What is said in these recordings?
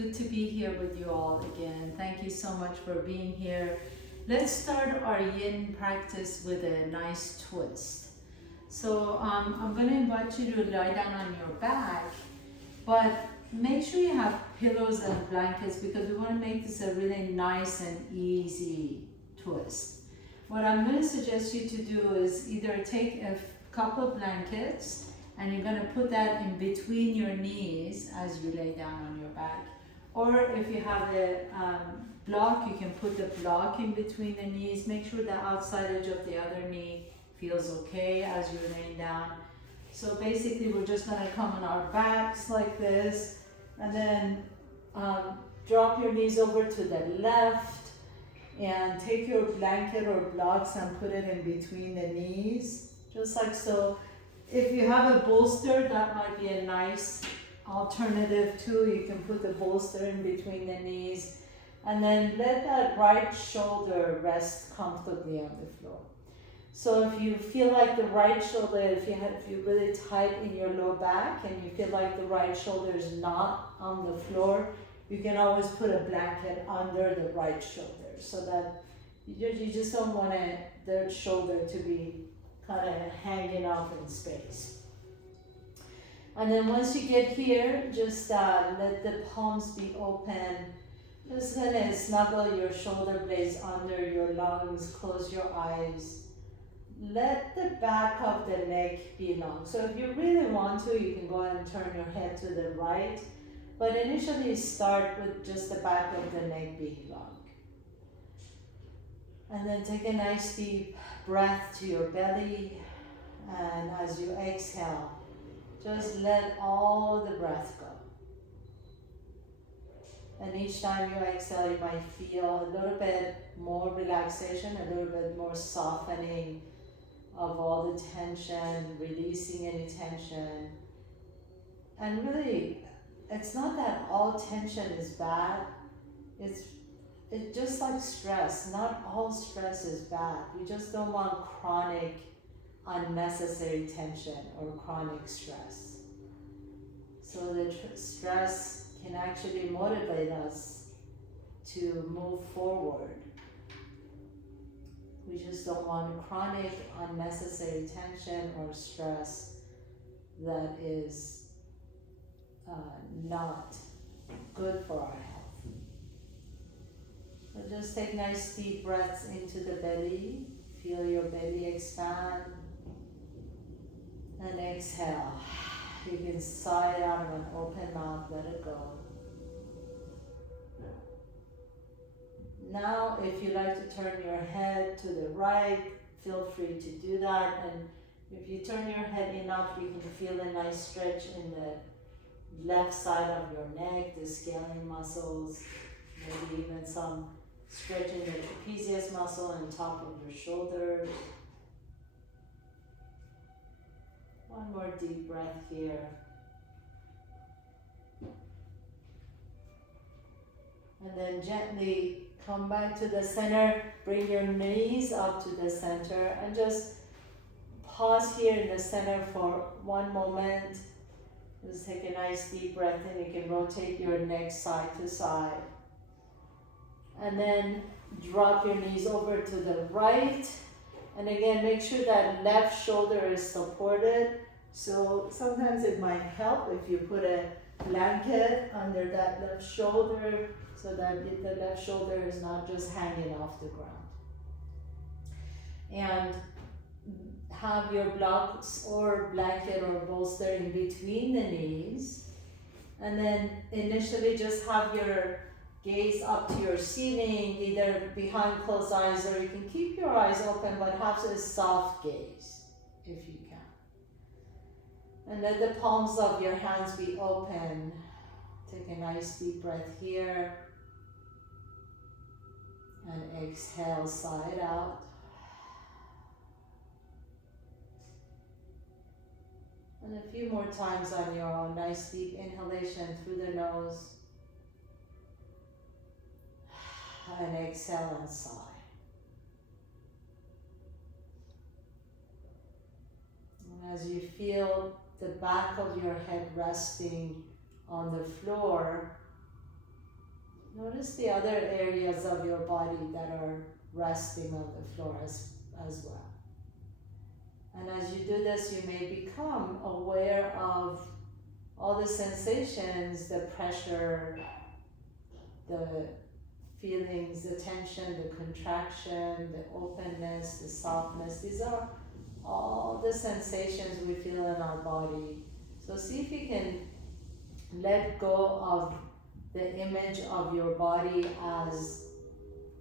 good to be here with you all again. Thank you so much for being here. Let's start our yin practice with a nice twist. So I'm going to invite you to lie down on your back, but make sure you have pillows and blankets because we want to make this a really nice and easy twist. What I'm going to suggest you to do is either take a couple of blankets and you're going to put that in between your knees as you lay down on your back. Or if you have a block, you can put the block in between the knees. Make sure the outside edge of the other knee feels okay as you're laying down. So basically we're just going to come on our backs like this and then drop your knees over to the left and take your blanket or blocks and put it in between the knees, just like so. If you have a bolster, that might be a nice alternative too. You can put the bolster in between the knees and then let that right shoulder rest comfortably on the floor. So if you feel like the right shoulder, if you're really tight in your low back and you feel like the right shoulder is not on the floor, you can always put a blanket under the right shoulder so that you just don't want the shoulder to be kind of hanging off in space. And then once you get here, just let the palms be open. Just gonna snuggle your shoulder blades under your lungs, close your eyes. Let the back of the neck be long. So if you really want to, you can go ahead and turn your head to the right. But initially start with just the back of the neck being long. And then take a nice deep breath to your belly. And as you exhale, just let all the breath go. And each time you exhale, you might feel a little bit more relaxation, a little bit more softening of all the tension, releasing any tension. And really, it's not that all tension is bad. It's just like stress. Not all stress is bad. We just don't want chronic, unnecessary tension or chronic stress. So the stress can actually motivate us to move forward. We just don't want chronic, unnecessary tension or stress that is not good for our health. So just take nice deep breaths into the belly. Feel your belly expand. And exhale. You can sigh it out of an open mouth, let it go. Now, if you like to turn your head to the right, feel free to do that. And if you turn your head enough, you can feel a nice stretch in the left side of your neck, the scaling muscles, maybe even some stretch in the trapezius muscle and top of your shoulders. One more deep breath here. And then gently come back to the center, bring your knees up to the center and just pause here in the center for one moment. Just take a nice deep breath in. You can rotate your neck side to side. And then drop your knees over to the right. And again, make sure that left shoulder is supported. So sometimes it might help if you put a blanket under that left shoulder so that the left shoulder is not just hanging off the ground. And have your blocks or blanket or bolster in between the knees. And then initially just have your gaze up to your ceiling, either behind closed eyes or you can keep your eyes open but have a soft gaze if you can. And let the palms of your hands be open. Take a nice deep breath here. And exhale, sigh it out. And a few more times on your own. Nice deep inhalation through the nose. And exhale and sigh. And as you feel the back of your head resting on the floor, Notice the other areas of your body that are resting on the floor as well. And as you do this, you may become aware of all the sensations, the pressure, the feelings, the tension, the contraction, the openness, the softness. These are all the sensations we feel in our body. So see if you can let go of the image of your body as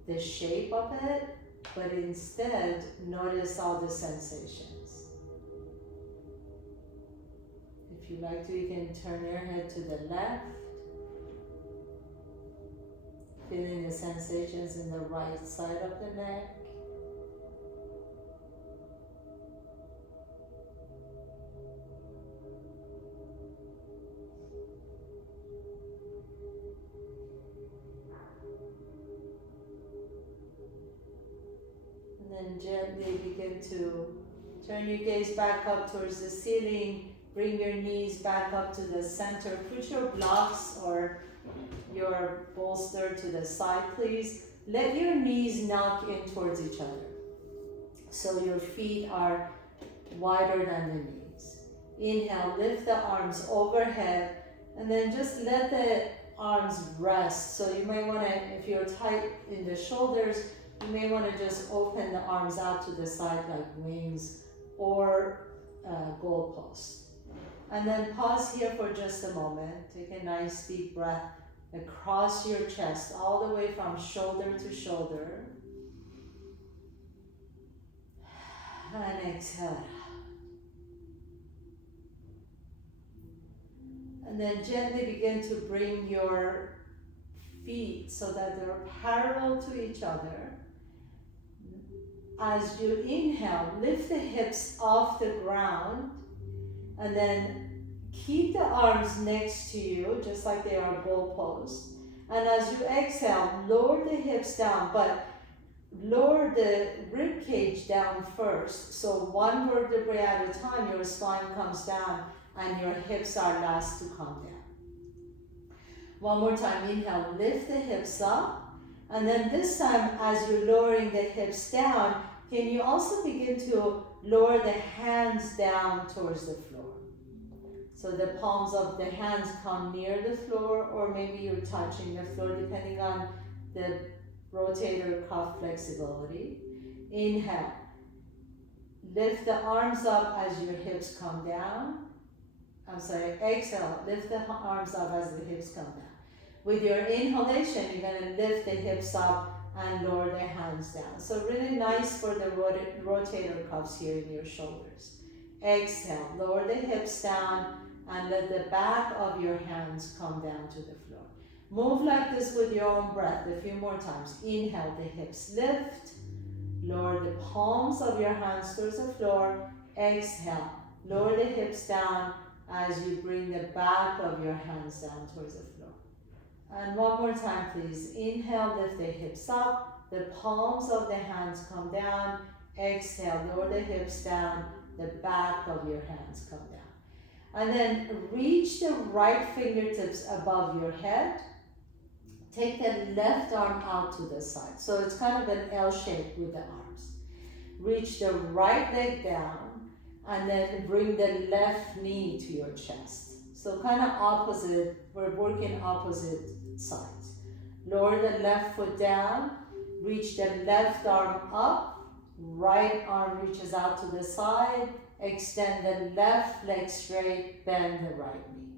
the shape of it, but instead notice all the sensations. If you like to, you can turn your head to the left, feeling the sensations in the right side of the neck. And then gently begin to turn your gaze back up towards the ceiling. Bring your knees back up to the center. Put your blocks or your bolster to the side, please. Let your knees knock in towards each other, so your feet are wider than the knees. Inhale, lift the arms overhead, and then just let the arms rest. So you might want to, if you're tight in the shoulders, you may want to just open the arms out to the side like wings or goalpost. And then pause here for just a moment. Take a nice deep breath across your chest, all the way from shoulder to shoulder. And exhale. And then gently begin to bring your feet so that they're parallel to each other. As you inhale, lift the hips off the ground, and then keep the arms next to you, just like they are goalposts. And as you exhale, lower the hips down, but lower the rib cage down first. So one vertebrae at a time, your spine comes down and your hips are last to come down. One more time, inhale, lift the hips up. And then this time, as you're lowering the hips down, can you also begin to lower the hands down towards the floor? So the palms of the hands come near the floor, or maybe you're touching the floor depending on the rotator cuff flexibility. Inhale. Lift the arms up as your hips come down. Exhale. Lift the arms up as the hips come down. With your inhalation, you're going to lift the hips up and lower the hands down. So really nice for the rotator cuffs here in your shoulders. Exhale. Lower the hips down and let the back of your hands come down to the floor. Move like this with your own breath a few more times. Inhale, the hips lift. Lower the palms of your hands towards the floor. Exhale, lower the hips down as you bring the back of your hands down towards the floor. And one more time, please. Inhale, lift the hips up. The palms of the hands come down. Exhale, lower the hips down. The back of your hands come down. And then reach the right fingertips above your head. Take the left arm out to the side. So it's kind of an L shape with the arms. Reach the right leg down and then bring the left knee to your chest. So kind of opposite, we're working opposite sides. Lower the left foot down, reach the left arm up, right arm reaches out to the side, extend the left leg straight, bend the right knee.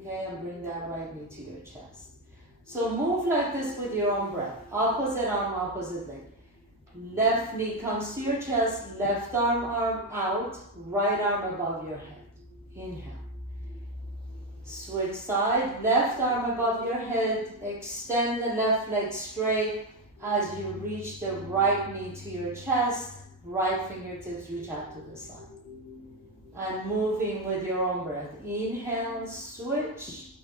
Okay, and bring that right knee to your chest. So move like this with your own breath. Opposite arm, opposite leg. Left knee comes to your chest, left arm out, right arm above your head. Inhale. Switch side, left arm above your head, extend the left leg straight as you reach the right knee to your chest, right fingertips reach out to the side. And moving with your own breath. Inhale, switch,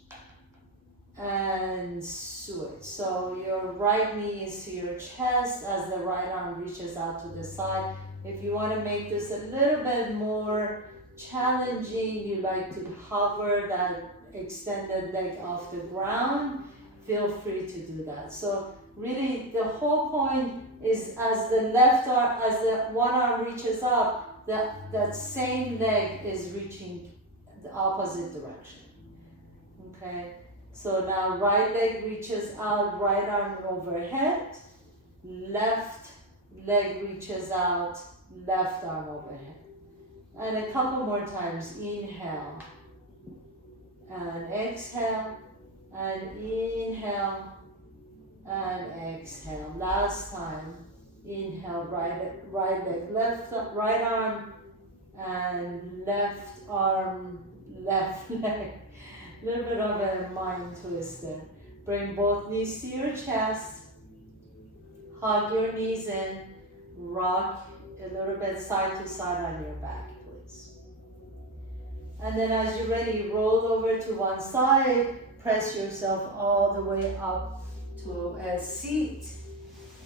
and switch. So your right knee is to your chest as the right arm reaches out to the side. If you want to make this a little bit more challenging, you like to hover that extended leg off the ground. feel free to do that. So really the whole point is as the left arm, as the one arm reaches up, that same leg is reaching the opposite direction. Okay, so now right leg reaches out, right arm overhead, left leg reaches out, left arm overhead. And a couple more times, inhale and exhale, and inhale and exhale. Last time, inhale, right leg, right arm, and left arm, left leg. A little bit of a mind twister. Bring both knees to your chest, hug your knees in, rock a little bit side to side on your back, please. And then as you're ready, roll over to one side, press yourself all the way up to a seat.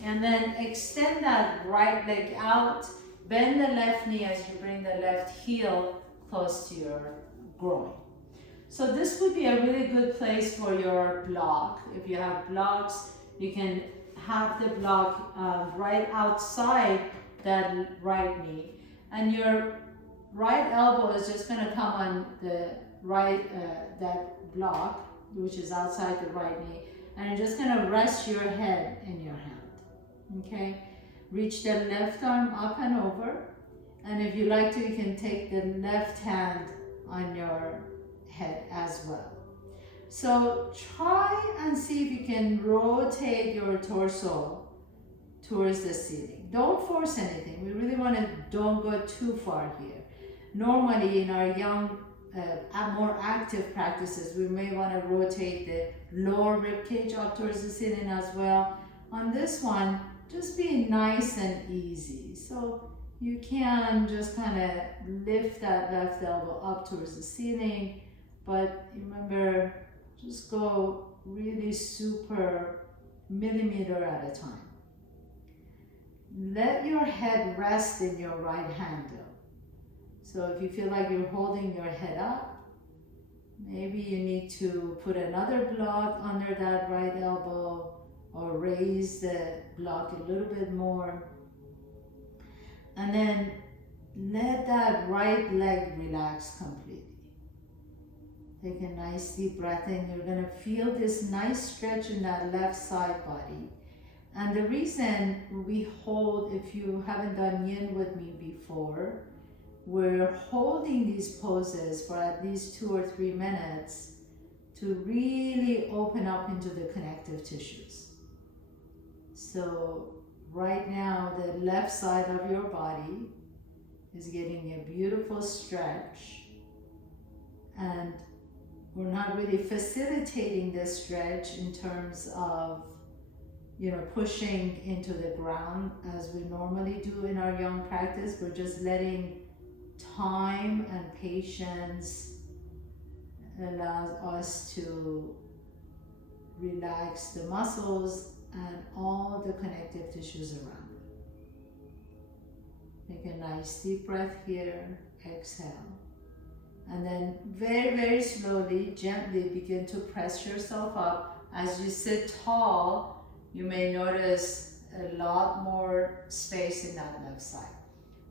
And then extend that right leg out, bend the left knee as you bring the left heel close to your groin. So this would be a really good place for your block. If you have blocks, you can have the block right outside that right knee. And your right elbow is just gonna come on the right, that block, which is outside the right knee. And you're just gonna rest your head in your hand, okay? Reach the left arm up and over. And if you like to, you can take the left hand on your head as well. So try and see if you can rotate your torso towards the ceiling. Don't force anything. We really want to don't go too far here. Normally in our young, more active practices, we may want to rotate the lower rib cage up towards the ceiling as well. On this one, just be nice and easy. So you can just kind of lift that left elbow up towards the ceiling. But remember, just go really super millimeter at a time. Let your head rest in your right hand though. So if you feel like you're holding your head up, maybe you need to put another block under that right elbow or raise the block a little bit more. And then let that right leg relax completely. Take a nice deep breath in. You're going to feel this nice stretch in that left side body. And the reason we hold, if you haven't done yin with me before, we're holding these poses for at least 2 or 3 minutes to really open up into the connective tissues. So right now, the left side of your body is getting a beautiful stretch, and we're not really facilitating this stretch in terms of, pushing into the ground as we normally do in our young practice. We're just letting time and patience allow us to relax the muscles and all the connective tissues around it. Take a nice deep breath here, exhale. And then very, very slowly, gently begin to press yourself up. As you sit tall, you may notice a lot more space in that left side.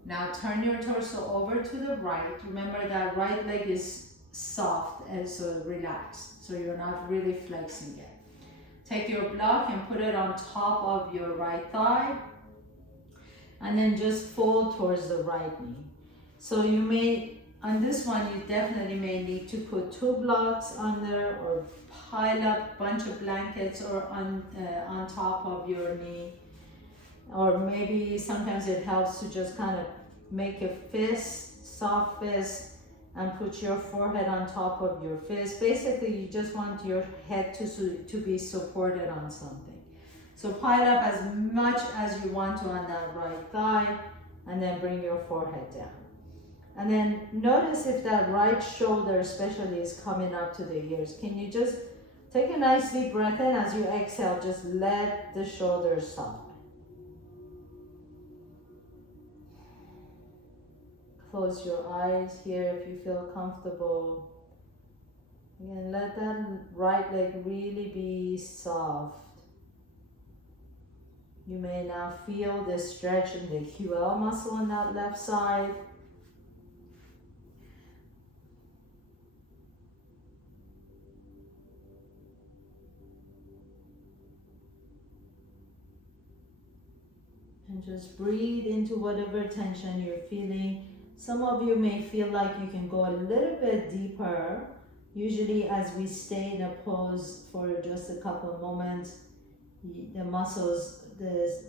Now turn your torso over to the right. Remember that right leg is soft and so relaxed, so you're not really flexing it. Take your block and put it on top of your right thigh, and then just fold towards the right knee. So you may, on this one, you definitely may need to put 2 blocks under or pile up a bunch of blankets or on top of your knee. Or maybe sometimes it helps to just kind of make a fist, soft fist, and put your forehead on top of your fist. Basically, you just want your head to be supported on something. So pile up as much as you want to on that right thigh, and then bring your forehead down. And then notice if that right shoulder especially is coming up to the ears. Can you just take a nice deep breath in? As you exhale, just let the shoulders soften. Close your eyes here if you feel comfortable. Again, let that right leg really be soft. You may now feel the stretch in the QL muscle on that left side. And just breathe into whatever tension you're feeling. Some of you may feel like you can go a little bit deeper. Usually as we stay in a pose for just a couple of moments, the muscles, the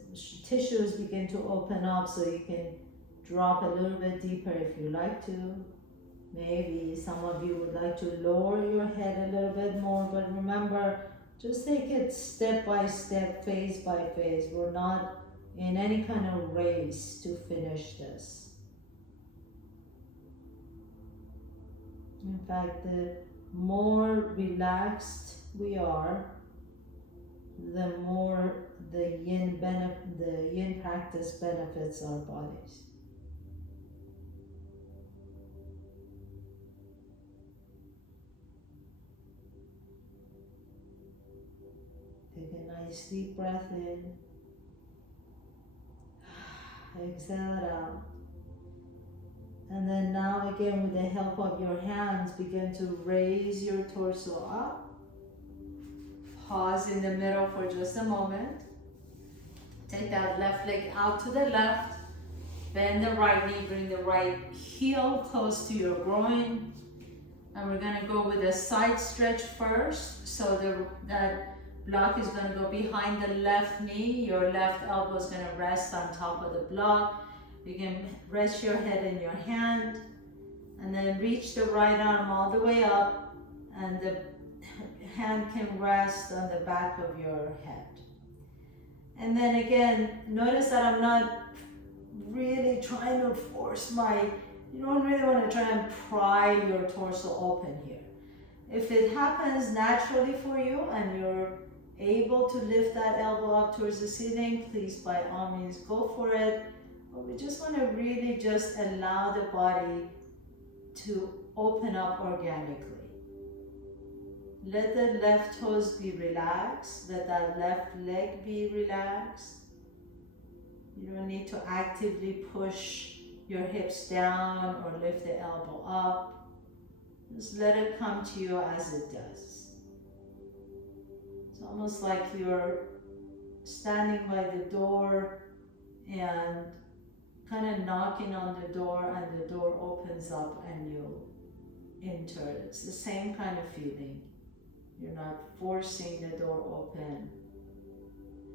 tissues begin to open up, so you can drop a little bit deeper if you like to. Maybe some of you would like to lower your head a little bit more, but remember, just take it step by step, phase by phase. We're not in any kind of race to finish this. In fact, the more relaxed we are, the more the yin practice benefits our bodies. Take a nice deep breath in. Exhale it out. And then now again, with the help of your hands, begin to raise your torso up. Pause in the middle for just a moment. Take that left leg out to the left. Bend the right knee, bring the right heel close to your groin. And we're gonna go with a side stretch first. So that block is gonna go behind the left knee. Your left elbow is gonna rest on top of the block. You can rest your head in your hand. And then reach the right arm all the way up. And the hand can rest on the back of your head. And then again, notice that I'm not really trying to force you don't really want to try and pry your torso open here. If it happens naturally for you and you're able to lift that elbow up towards the ceiling, please by all means go for it. But we just want to really just allow the body to open up organically. Let the left toes be relaxed. Let that left leg be relaxed. You don't need to actively push your hips down or lift the elbow up. Just let it come to you as it does. It's almost like you're standing by the door and kind of knocking on the door, and the door opens up and you enter. It's the same kind of feeling. You're not forcing the door open.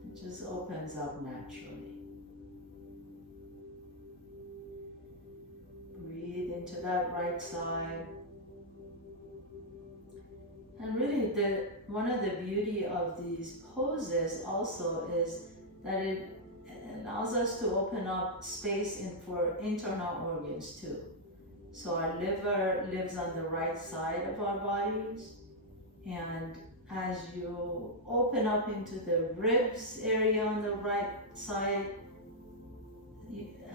It just opens up naturally. Breathe into that right side. And really, one of the beauty of these poses also is that it allows us to open up space for internal organs too. So our liver lives on the right side of our bodies. And as you open up into the ribs area on the right side,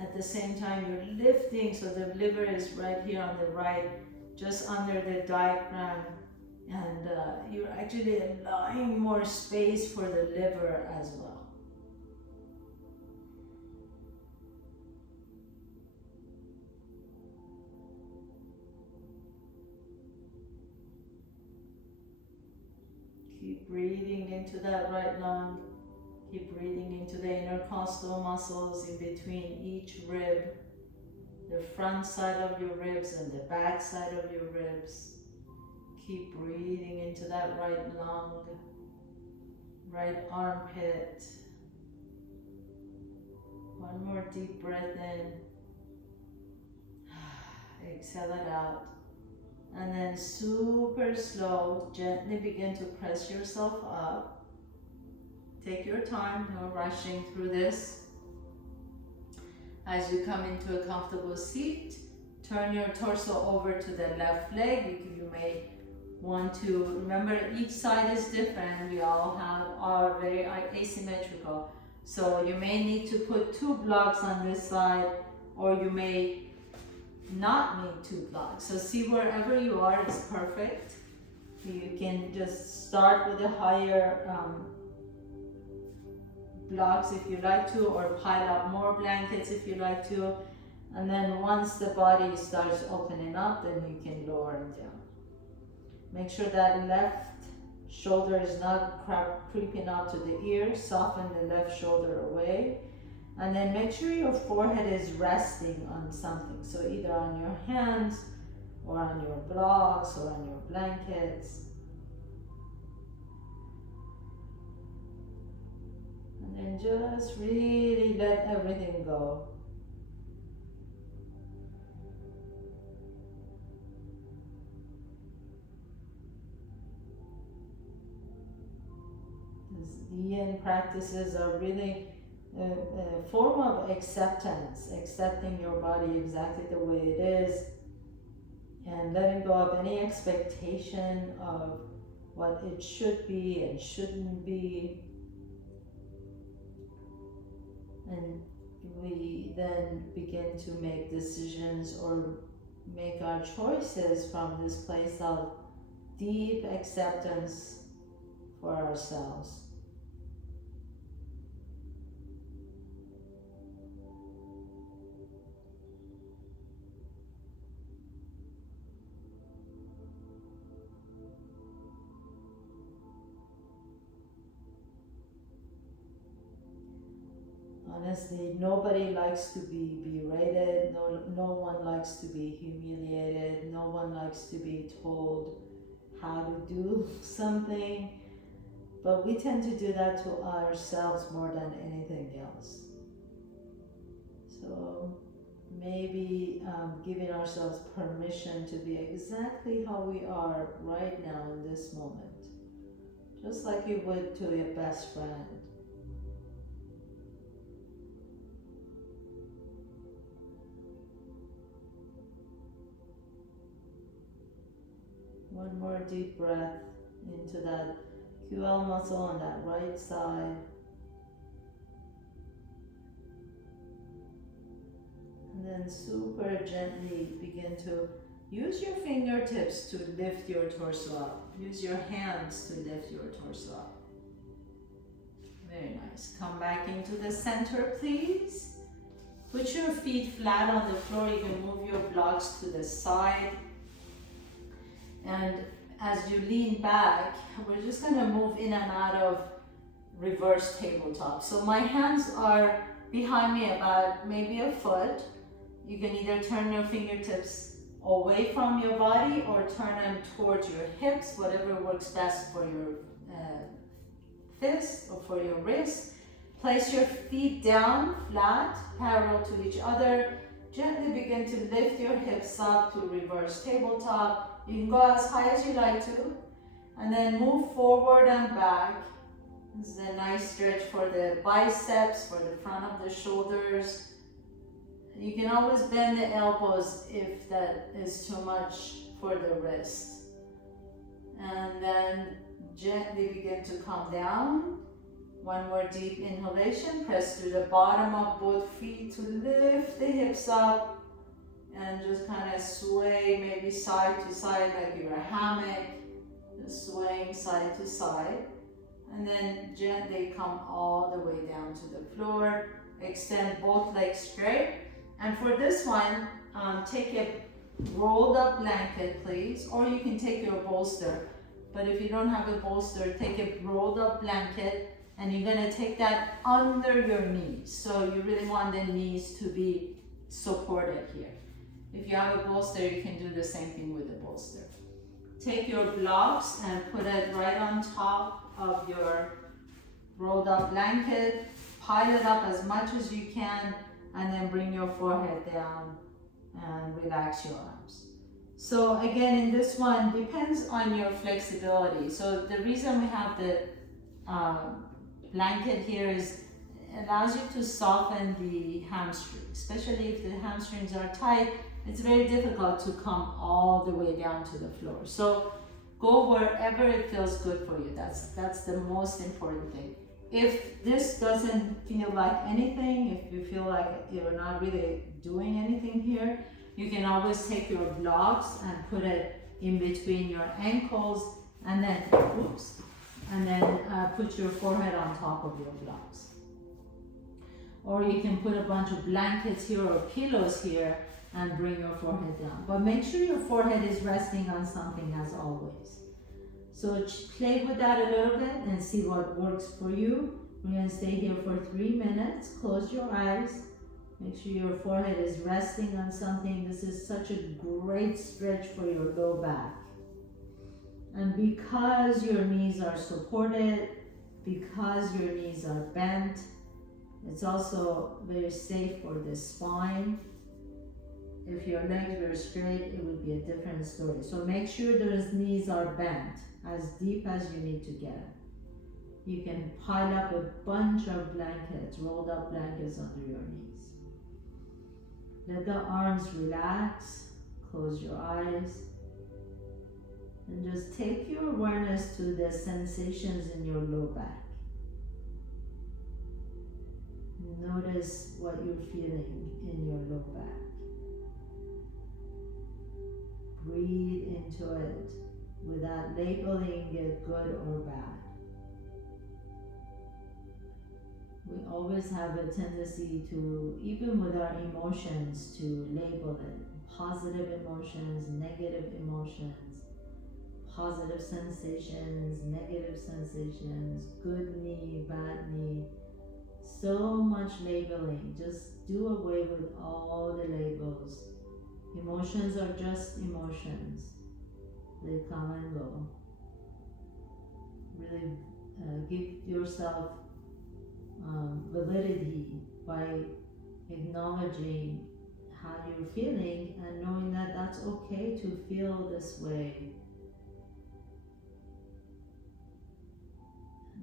at the same time you're lifting, so the liver is right here on the right, just under the diaphragm, and you're actually allowing more space for the liver as well. Keep breathing into that right lung. Keep breathing into the intercostal muscles in between each rib, the front side of your ribs and the back side of your ribs. Keep breathing into that right lung, right armpit. One more deep breath in. Exhale it out. And then super slow, gently begin to press yourself up. Take your time, no rushing through this. As you come into a comfortable seat, turn your torso over to the left leg. You may want to, remember each side is different. We all are very asymmetrical. So you may need to put 2 blocks on this side, or you may not need 2 blocks. So see, wherever you are is perfect. You can just start with the higher blocks if you like to, or pile up more blankets if you like to. And then once the body starts opening up, then you can lower it down. Make sure that left shoulder is not creeping up to the ear. Soften the left shoulder away. And then make sure your forehead is resting on something. So either on your hands, or on your blocks, or on your blankets. And then just really let everything go. The Yin practices are really a form of acceptance, accepting your body exactly the way it is, and letting go of any expectation of what it should be and shouldn't be. And we then begin to make decisions or make our choices from this place of deep acceptance for ourselves. Honestly, nobody likes to be berated, no one likes to be humiliated, no one likes to be told how to do something, but we tend to do that to ourselves more than anything else. So maybe giving ourselves permission to be exactly how we are right now in this moment, just like you would to your best friend. One more deep breath into that QL muscle on that right side. And then super gently begin to use your fingertips to lift your torso up. Use your hands to lift your torso up. Very nice. Come back into the center, please. Put your feet flat on the floor. You can move your blocks to the side. And as you lean back, we're just going to move in and out of reverse tabletop. So my hands are behind me about maybe a foot. You can either turn your fingertips away from your body or turn them towards your hips, whatever works best for your fist or for your wrist. Place your feet down flat, parallel to each other. Gently begin to lift your hips up to reverse tabletop. You can go as high as you like to, and then move forward and back. This is a nice stretch for the biceps, for the front of the shoulders. You can always bend the elbows if that is too much for the wrist. And then gently begin to come down. One more deep inhalation. Press through the bottom of both feet to lift the hips up. And just kind of sway maybe side to side like you're a hammock, just swaying side to side. And then gently come all the way down to the floor. Extend both legs straight. And for this one, take a rolled up blanket, please, or you can take your bolster. But if you don't have a bolster, take a rolled up blanket and you're gonna take that under your knees. So you really want the knees to be supported here. If you have a bolster, you can do the same thing with the bolster. Take your blocks and put it right on top of your rolled up blanket. Pile it up as much as you can, and then bring your forehead down and relax your arms. So again, in this one, depends on your flexibility. So the reason we have the blanket here is it allows you to soften the hamstring, especially if the hamstrings are tight. It's very difficult to come all the way down to the floor. So go wherever it feels good for you. That's the most important thing. If this doesn't feel like anything, if you feel like you're not really doing anything here, you can always take your blocks and put it in between your ankles And then, oops, and then put your forehead on top of your blocks. Or you can put a bunch of blankets here or pillows here and bring your forehead down. But make sure your forehead is resting on something as always. So play with that a little bit and see what works for you. We're going to stay here for 3 minutes. Close your eyes. Make sure your forehead is resting on something. This is such a great stretch for your low back. And because your knees are supported, because your knees are bent, it's also very safe for the spine. If your legs were straight, it would be a different story. So make sure those knees are bent as deep as you need to get. You can pile up a bunch of blankets, rolled up blankets under your knees. Let the arms relax, close your eyes, and just take your awareness to the sensations in your low back. Notice what you're feeling in your low back. Breathe into it without labeling it good or bad. We always have a tendency to, even with our emotions, to label it. Positive emotions, negative emotions, positive sensations, negative sensations, good knee, bad knee. So much labeling. Just do away with all the labels. Emotions are just emotions. They come and go. Really give yourself validity by acknowledging how you're feeling and knowing that that's okay to feel this way.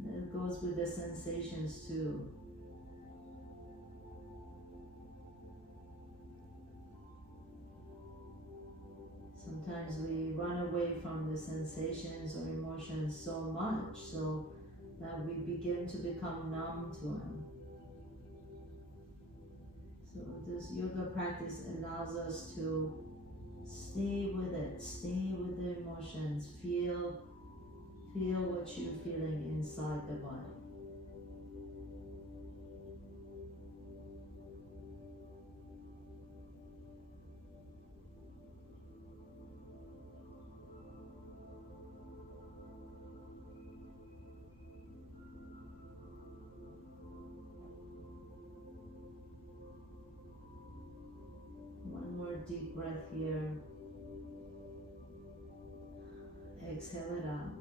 And it goes with the sensations too. Sometimes we run away from the sensations or emotions so much so that we begin to become numb to them. So this yoga practice allows us to stay with it, stay with the emotions, feel what you're feeling inside the body. Deep breath here. Exhale it out.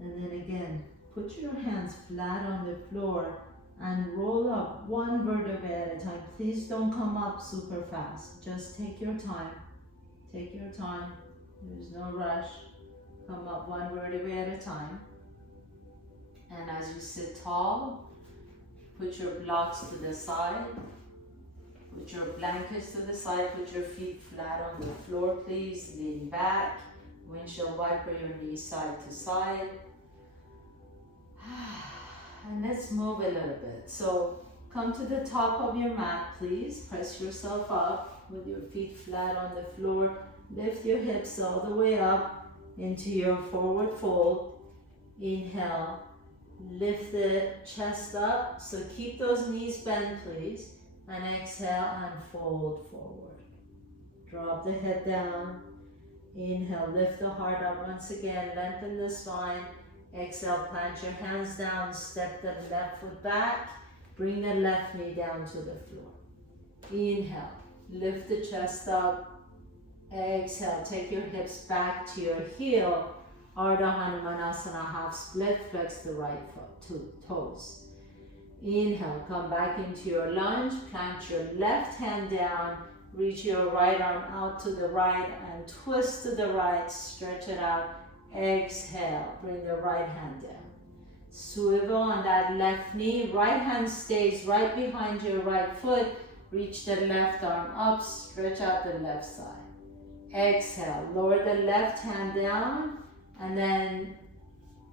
And then again, put your hands flat on the floor and roll up one vertebrae at a time. Please don't come up super fast. Just take your time. Take your time. There's no rush. Come up one vertebrae at a time. And as you sit tall, put your blocks to the side. Put your blankets to the side, put your feet flat on the floor, please. Lean back, windshield wiper your knees side to side. And let's move a little bit. So come to the top of your mat, please. Press yourself up with your feet flat on the floor. Lift your hips all the way up into your forward fold. Inhale, lift the chest up. So keep those knees bent, please. And exhale and fold forward. Drop the head down. Inhale, lift the heart up once again. Lengthen the spine. Exhale, plant your hands down. Step the left foot back. Bring the left knee down to the floor. Inhale, lift the chest up. Exhale, take your hips back to your heel. Ardha Hanumanasana, half split. Flex the right foot, two toes. Inhale, come back into your lunge, plant your left hand down, reach your right arm out to the right and twist to the right, stretch it out. Exhale, bring the right hand down. Swivel on that left knee, right hand stays right behind your right foot, reach the left arm up, stretch out the left side. Exhale, lower the left hand down and then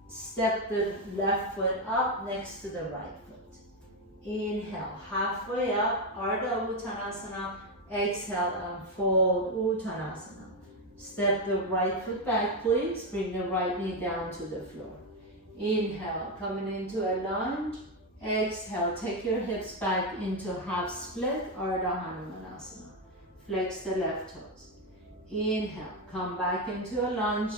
step the left foot up next to the right foot. Inhale, halfway up, Ardha Uttanasana. Exhale and fold Uttanasana. Step the right foot back, please. Bring the right knee down to the floor. Inhale, coming into a lunge. Exhale, take your hips back into half split, Ardha Hanumanasana. Flex the left toes. Inhale, come back into a lunge.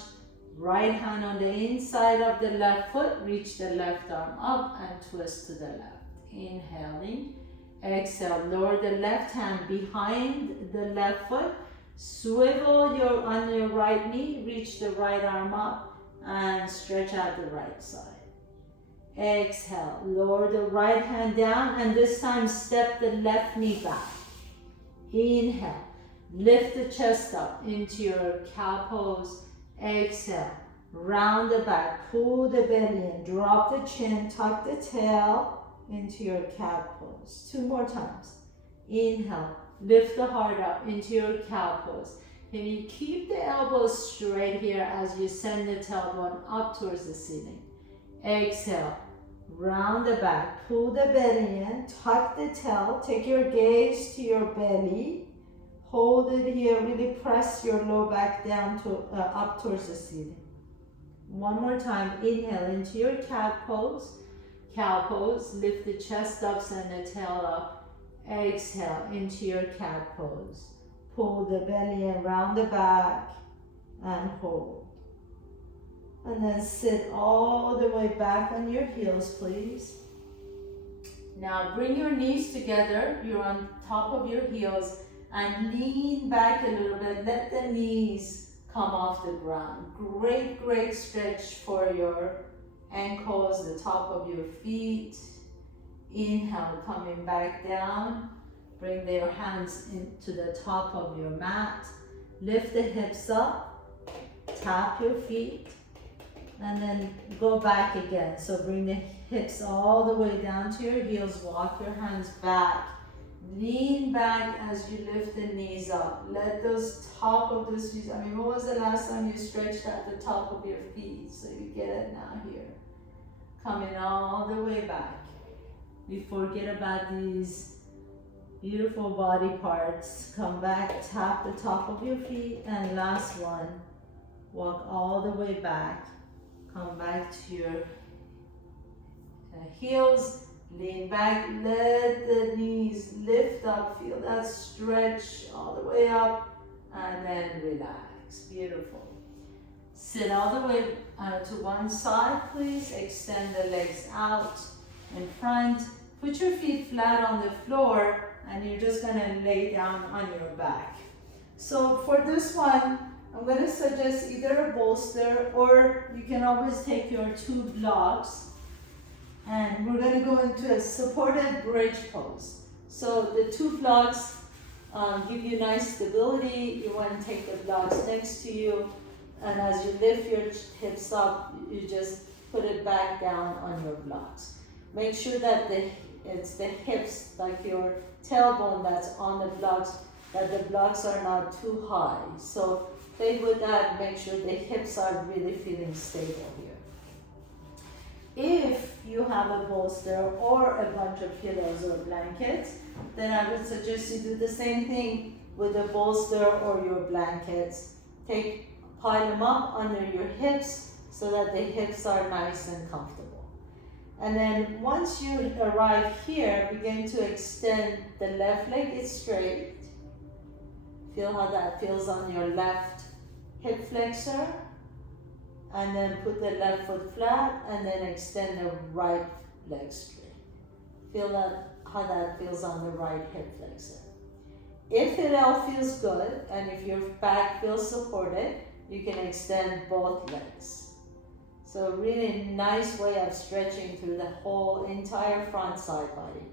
Right hand on the inside of the left foot, reach the left arm up and twist to the left. Inhaling. Exhale, lower the left hand behind the left foot. Swivel on your right knee, reach the right arm up and stretch out the right side. Exhale, lower the right hand down and this time step the left knee back. Inhale, lift the chest up into your cow pose. Exhale, round the back, pull the belly in, drop the chin, tuck the tail into your cat pose. 2 more times. Inhale, lift the heart up into your cow pose. Can you keep the elbows straight here as you send the tailbone up towards the ceiling? Exhale, round the back, pull the belly in, tuck the tail, take your gaze to your belly. Hold it here, really press your low back down to up towards the ceiling. 1 more time, inhale into your cat pose. Cow pose, lift the chest up, send the tail up. Exhale into your cat pose. Pull the belly in, round the back and hold. And then sit all the way back on your heels, please. Now bring your knees together, you're on top of your heels, and lean back a little bit. Let the knees come off the ground. Great, great stretch for your ankles, the top of your feet. Inhale, coming back down. Bring your hands into the top of your mat. Lift the hips up. Tap your feet. And then go back again. So bring the hips all the way down to your heels. Walk your hands back. Lean back as you lift the knees up. Let those top of those feet, when was the last time you stretched at the top of your feet? So you get it now here. Coming all the way back. We forget about these beautiful body parts. Come back, tap the top of your feet, and last one. Walk all the way back. Come back to your heels. Lean back, let the knees lift up, feel that stretch all the way up, and then relax. Beautiful. Sit all the way to one side, please. Extend the legs out in front. Put your feet flat on the floor, and you're just gonna lay down on your back. So for this one, I'm gonna suggest either a bolster, or you can always take your 2 blocks. And we're going to go into a supported bridge pose. So the 2 blocks give you nice stability. You want to take the blocks next to you. And as you lift your hips up, you just put it back down on your blocks. Make sure that it's the hips, like your tailbone that's on the blocks, that the blocks are not too high. So play with that, make sure the hips are really feeling stable here. If you have a bolster or a bunch of pillows or blankets, then I would suggest you do the same thing with a bolster or your blankets. Pile them up under your hips so that the hips are nice and comfortable. And then once you arrive here, begin to extend the left leg is straight. Feel how that feels on your left hip flexor. And then put the left foot flat and then extend the right leg straight. Feel how that feels on the right hip flexor. If it all feels good and if your back feels supported, you can extend both legs. So really nice way of stretching through the whole entire front side body.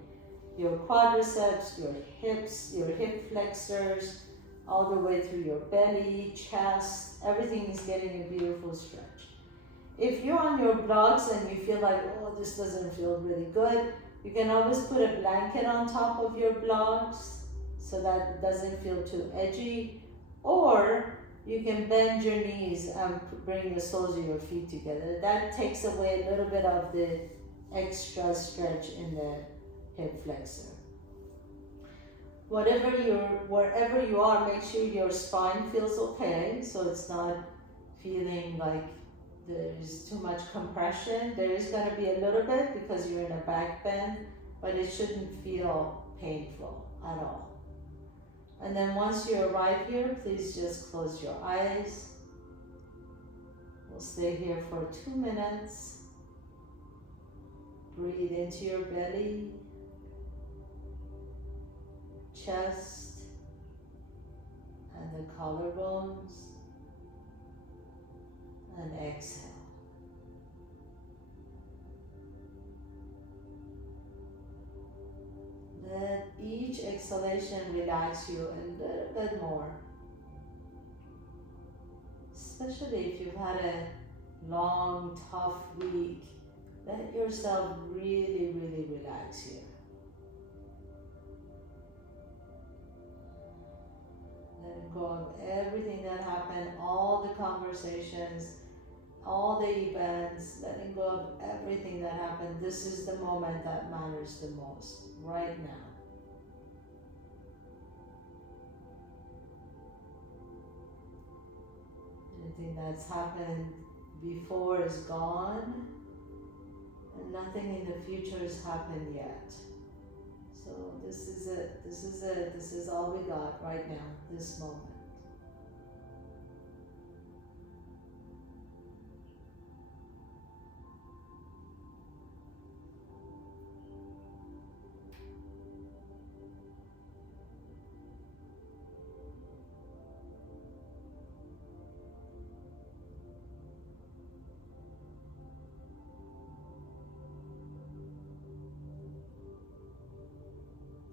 Your quadriceps, your hips, your hip flexors, all the way through your belly, chest, everything is getting a beautiful stretch. If you're on your blocks and you feel like, oh, this doesn't feel really good, you can always put a blanket on top of your blocks so that it doesn't feel too edgy. Or you can bend your knees and bring the soles of your feet together. That takes away a little bit of the extra stretch in the hip flexor. wherever you are, make sure your spine feels okay, so it's not feeling like there's too much compression. There is going to be a little bit because you're in a back bend, but it shouldn't feel painful at all. And then once you arrive here, please just close your eyes. We'll stay here for 2 minutes. Breathe into your belly, chest, and the collarbones, and exhale. Let each exhalation relax you a little bit more, especially if you've had a long, tough week. Let yourself really, really relax here. Let go of everything that happened, all the conversations, all the events, letting go of everything that happened. This is the moment that matters the most, right now. Anything that's happened before is gone, and nothing in the future has happened yet. So this is it, this is it, this is all we got right now, this moment.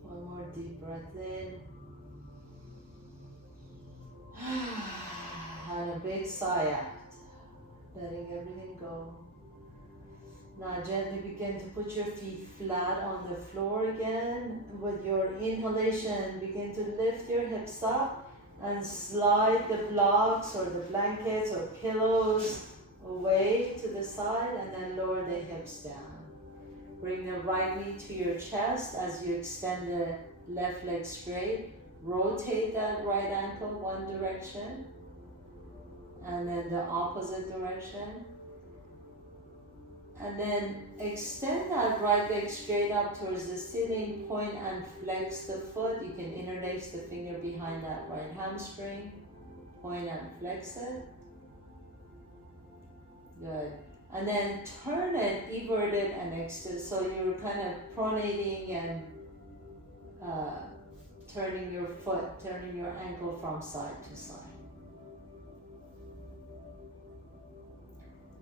One more deep breath in. And a big sigh out, letting everything go. Now gently begin to put your feet flat on the floor again. With your inhalation, begin to lift your hips up and slide the blocks or the blankets or pillows away to the side, and then lower the hips down. Bring the right knee to your chest as you extend the left leg straight. Rotate that right ankle one direction and then the opposite direction. And then extend that right leg straight up towards the ceiling, point and flex the foot. You can interlace the finger behind that right hamstring, point and flex it. Good. And then turn it, evert it, and extend. So you're kind of pronating and turning your foot, turning your ankle from side to side.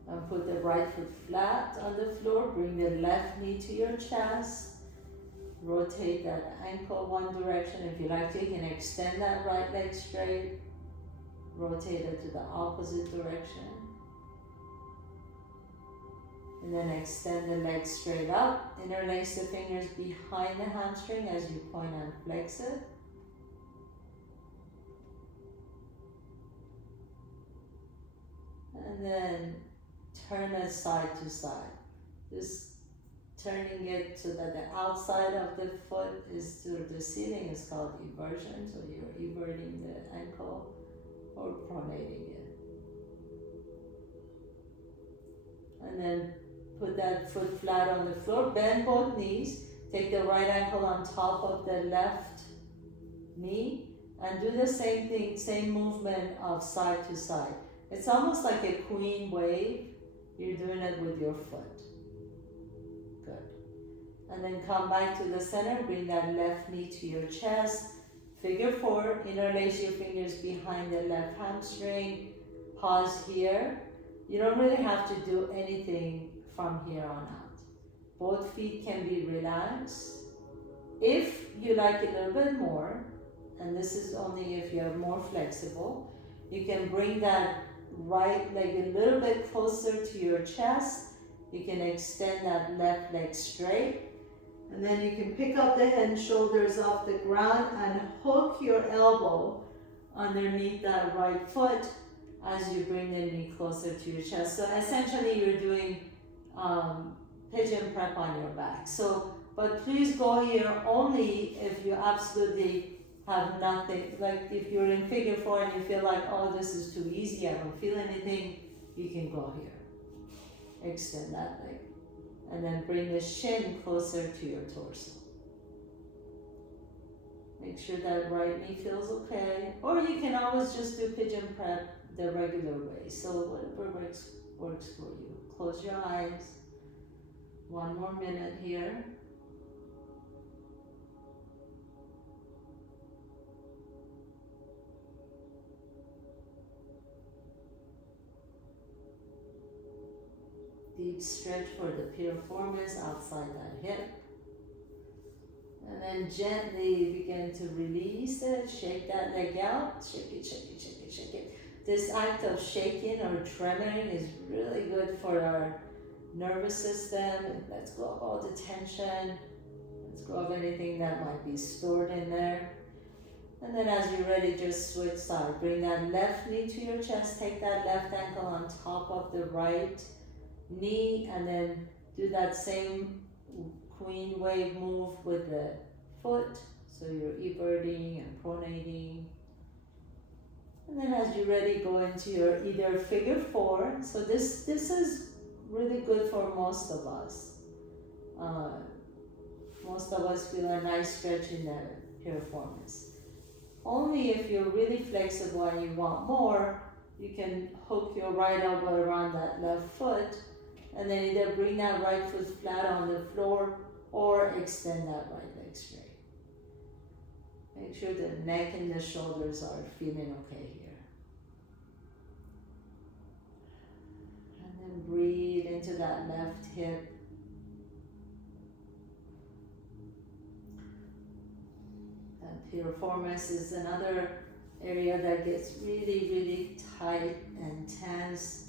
And put the right foot flat on the floor. Bring the left knee to your chest. Rotate that ankle one direction. If you like to, you can extend that right leg straight. Rotate it to the opposite direction. And then extend the leg straight up. Interlace the fingers behind the hamstring as you point and flex it. And then turn it side to side. Just turning it so that the outside of the foot is to the ceiling is called eversion. So you're everting the ankle or pronating it. And then put that foot flat on the floor, bend both knees, take the right ankle on top of the left knee, and do the same thing, same movement of side to side. It's almost like a queen wave. You're doing it with your foot. Good. And then come back to the center, bring that left knee to your chest. Figure four, interlace your fingers behind the left hamstring. Pause here. You don't really have to do anything from here on out. Both feet can be relaxed. If you like a little bit more, and this is only if you're more flexible, you can bring that right leg a little bit closer to your chest. You can extend that left leg straight. And then you can pick up the head and shoulders off the ground and hook your elbow underneath that right foot as you bring the knee closer to your chest. So essentially you're doing pigeon prep on your back. So, But please go here only if you absolutely have nothing. Like if you're in figure 4 and you feel like, oh, this is too easy, I don't feel anything, you can go here. Extend that leg. And then bring the shin closer to your torso. Make sure that right knee feels okay. Or you can always just do pigeon prep the regular way. So whatever works for you. Close your eyes. One more minute here. Deep stretch for the piriformis outside that hip. And then gently begin to release it. Shake that leg out. Shake it, shake it, shake it, shake it. This act of shaking or tremoring is really good for our nervous system. It lets go of all the tension. Let's go of anything that might be stored in there. And then as you're ready, just switch side. Bring that left knee to your chest. Take that left ankle on top of the right knee. And then do that same queen wave move with the foot. So you're everting and pronating. And then as you're ready, go into your either figure 4. So this is really good for most of us. Most of us feel a nice stretch in the piriformis. Only if you're really flexible and you want more, you can hook your right elbow around that left foot and then either bring that right foot flat on the floor or extend that right leg straight. Make sure the neck and the shoulders are feeling okay here. And then breathe into that left hip. That piriformis is another area that gets really, really tight and tense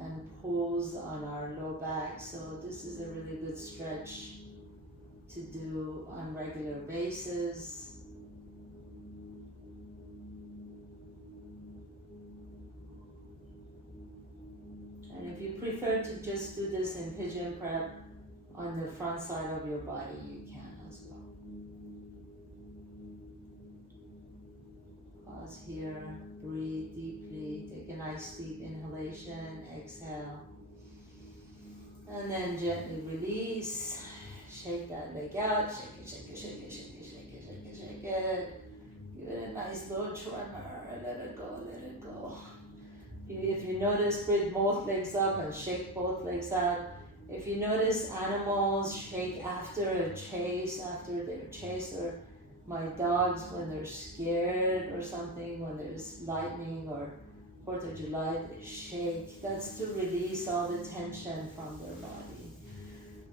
and pulls on our low back. So this is a really good stretch to do on a regular basis. And if you prefer to just do this in pigeon prep on the front side of your body, you can as well. Pause here, breathe deeply, take a nice deep inhalation, exhale. And then gently release. Shake that leg out, shake it, shake it, shake it, shake it, shake it, shake it, shake it. Give it a nice little tremor, let it go, let it go. If you notice, bring both legs up and shake both legs out. If you notice animals shake after a chase, after their chase, or my dogs when they're scared or something, when there's lightning or 4th of July, they shake. That's to release all the tension from their body.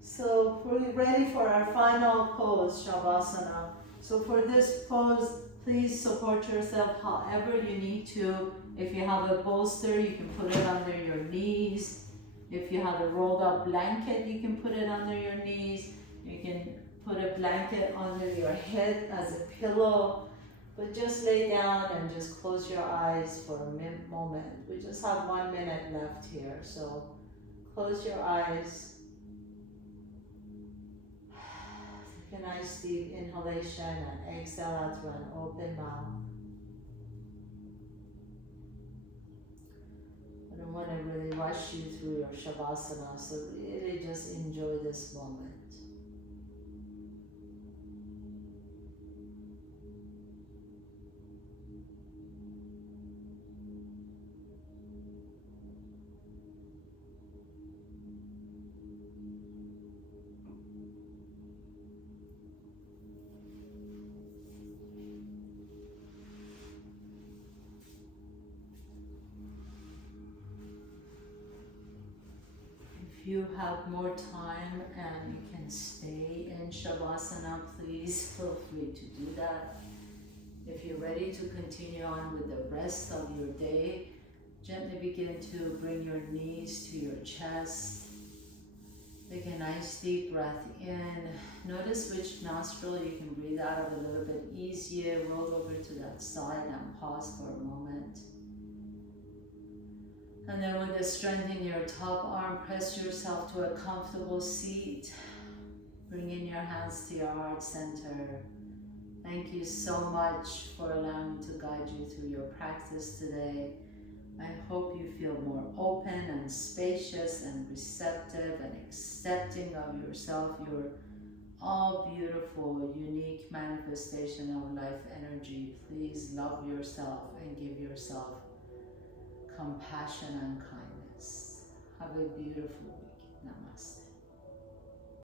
So we're ready for our final pose, Shavasana. So for this pose, please support yourself however you need to. If you have a bolster, you can put it under your knees. If you have a rolled up blanket, you can put it under your knees. You can put a blanket under your head as a pillow. But just lay down and just close your eyes for a moment. We just have 1 minute left here. So close your eyes. Take a nice deep inhalation and exhale out through an open mouth. I don't want to really rush you through your Shavasana, so really just enjoy this moment. If you have more time and you can stay in Shavasana, please feel free to do that. If you're ready to continue on with the rest of your day, gently begin to bring your knees to your chest. Take a nice deep breath in. Notice which nostril you can breathe out of a little bit easier. Roll over to that side and pause for a moment. And then with the strength in your top arm, press yourself to a comfortable seat. Bringing your hands to your heart center. Thank you so much for allowing me to guide you through your practice today. I hope you feel more open and spacious and receptive and accepting of yourself. You're all beautiful, unique manifestation of life energy. Please love yourself and give yourself compassion and kindness. Have a beautiful week. Namaste.